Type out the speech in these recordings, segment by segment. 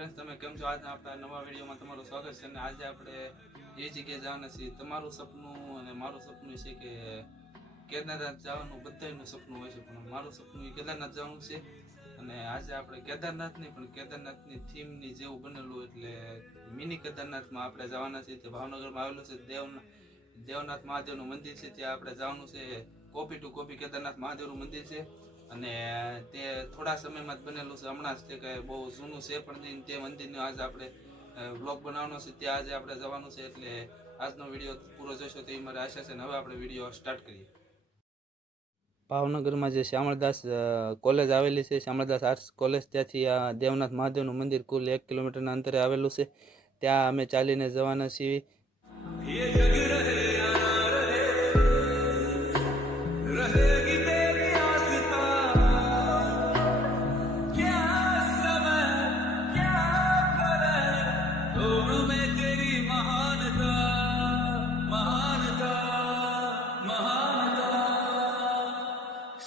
Friends, તમે કેમ છો? આજના આપણા નવા વિડીયોમાં તમારું સ્વાગત છે. અને આજે આપણે એ જગ્યાએ જવાના છીએ. તમારું સપનું અને મારું સપનું છે કે કેદારનાથ જવાનું બધાનું સપનું હોય છે, પણ મારું સપનું એ કેદારનાથ જવાનું છે. અને આજે આપણે કેદારનાથ નહીં પણ કેદારનાથની થીમની જેવું બનેલું એટલે મિની કેદારનાથમાં આપણે જવાના છીએ. તે ભાવનગરમાં આવેલું છે. દેવનાથ મહાદેવનું મંદિર છે, ત્યાં આપણે જવાનું છે. કોપી ટુ કોપી કેદારનાથ મહાદેવનું મંદિર છે. અને તે થોડા સમયમાં જ બનેલું છે, હમણાં જ. તે કંઈ બહુ જૂનું છે પણ નહીં. તે મંદિરનો આજે આપણે વ્લોગ બનાવવાનો છે, ત્યાં આજે આપણે જવાનું છે. એટલે આજનો વિડીયો પૂરો જોશો તો એ મારી આશા છે. અને હવે આપણે વિડીયો સ્ટાર્ટ કરીએ. ભાવનગરમાં જે શ્યામળદાસ કોલેજ આવેલી છે, શ્યામળદાસ આર્ટ્સ કોલેજ, ત્યાંથી આ દેવનાથ મહાદેવનું મંદિર કુલ 1 કિલોમીટરના અંતરે આવેલું છે. ત્યાં અમે ચાલીને જવાના છીએ.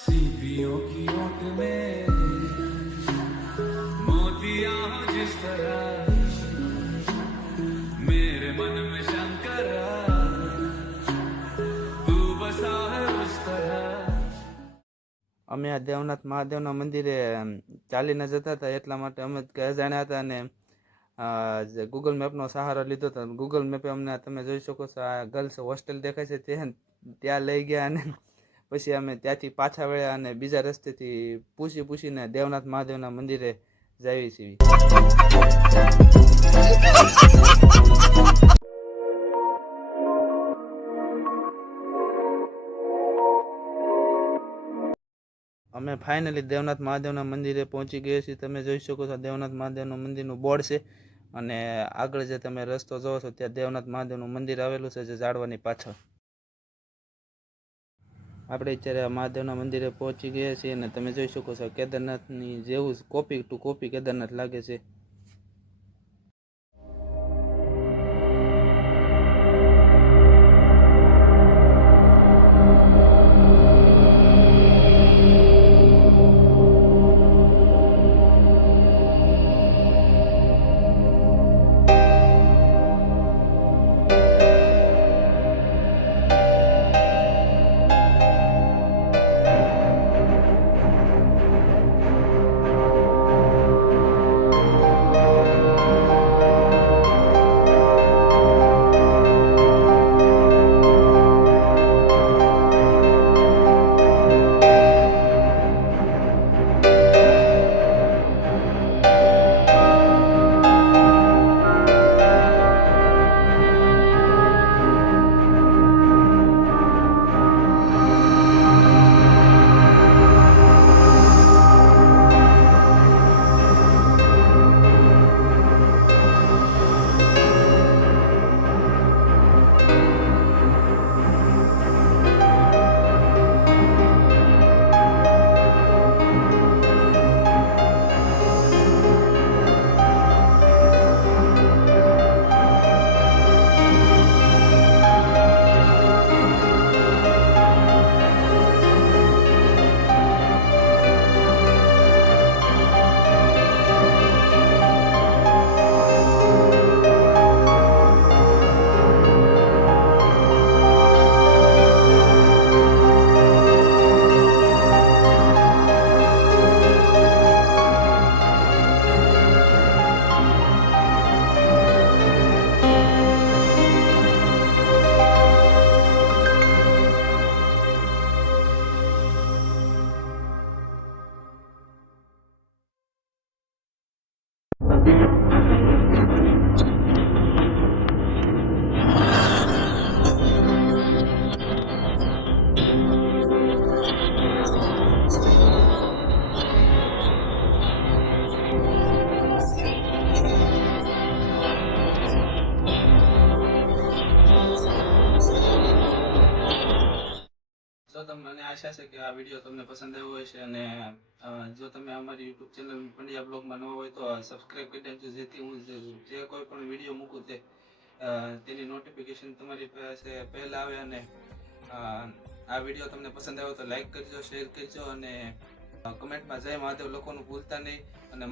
सीपियों की ओट में मोतियां हो जिस तरह मेरे मन में शंकरा तू बसा है उस तरह. અમે આ દેવનાથ મહાદેવના મંદિરે ચાલીને જતા હતા, એટલા માટે અમે અજાણ્યા હતા અને ગૂગલ મેપનો સહારો લીધો હતો. ગૂગલ મેપે અમને, તમે જોઈ શકો છો, આ ગર્લ્સ હોસ્ટેલ દેખાય છે ત્યાં લઈ ગયા. અને પછી અમે ત્યાંથી પાછા વળ્યા અને બીજા રસ્તેથી પૂછીને દેવનાથ મહાદેવના મંદિરે જઈએ છીએ. અમે ફાઇનલી દેવનાથ મહાદેવના મંદિરે પહોંચી ગયા છીએ. તમે જોઈ શકો છો દેવનાથ મહાદેવનું મંદિરનું બોર્ડ છે, અને આગળ જે તમે રસ્તો જોવો છો ત્યાં દેવનાથ મહાદેવનું મંદિર આવેલું છે, જે ઝાડવાની પાછળ. આપણે અત્યારે મહાદેવના મંદિરે પહોંચી ગયા છીએ અને તમે જોઈ શકો છો કેદારનાથની જેવું કોપી ટુ કોપી કેદારનાથ લાગે છે. મને આશા છે કે આ વિડીયો તમને પસંદ આવ્યો હશે. અને જો તમે અમારી યુટ્યુબ ચેનલ પંડ્યા બ્લોગમાં નવા હોય તો સબસ્ક્રાઈબ કરી દેજો, જેથી હું જે કોઈ પણ વિડીયો મૂકું તેની નોટિફિકેશન તમારી પાસે પહેલા આવે. અને આ વિડીયો તમને પસંદ આવ્યો તો લાઈક કરજો, શેર કરજો અને કમેન્ટમાં જય મહાદેવ લખવાનું ભૂલતા નહીં. અને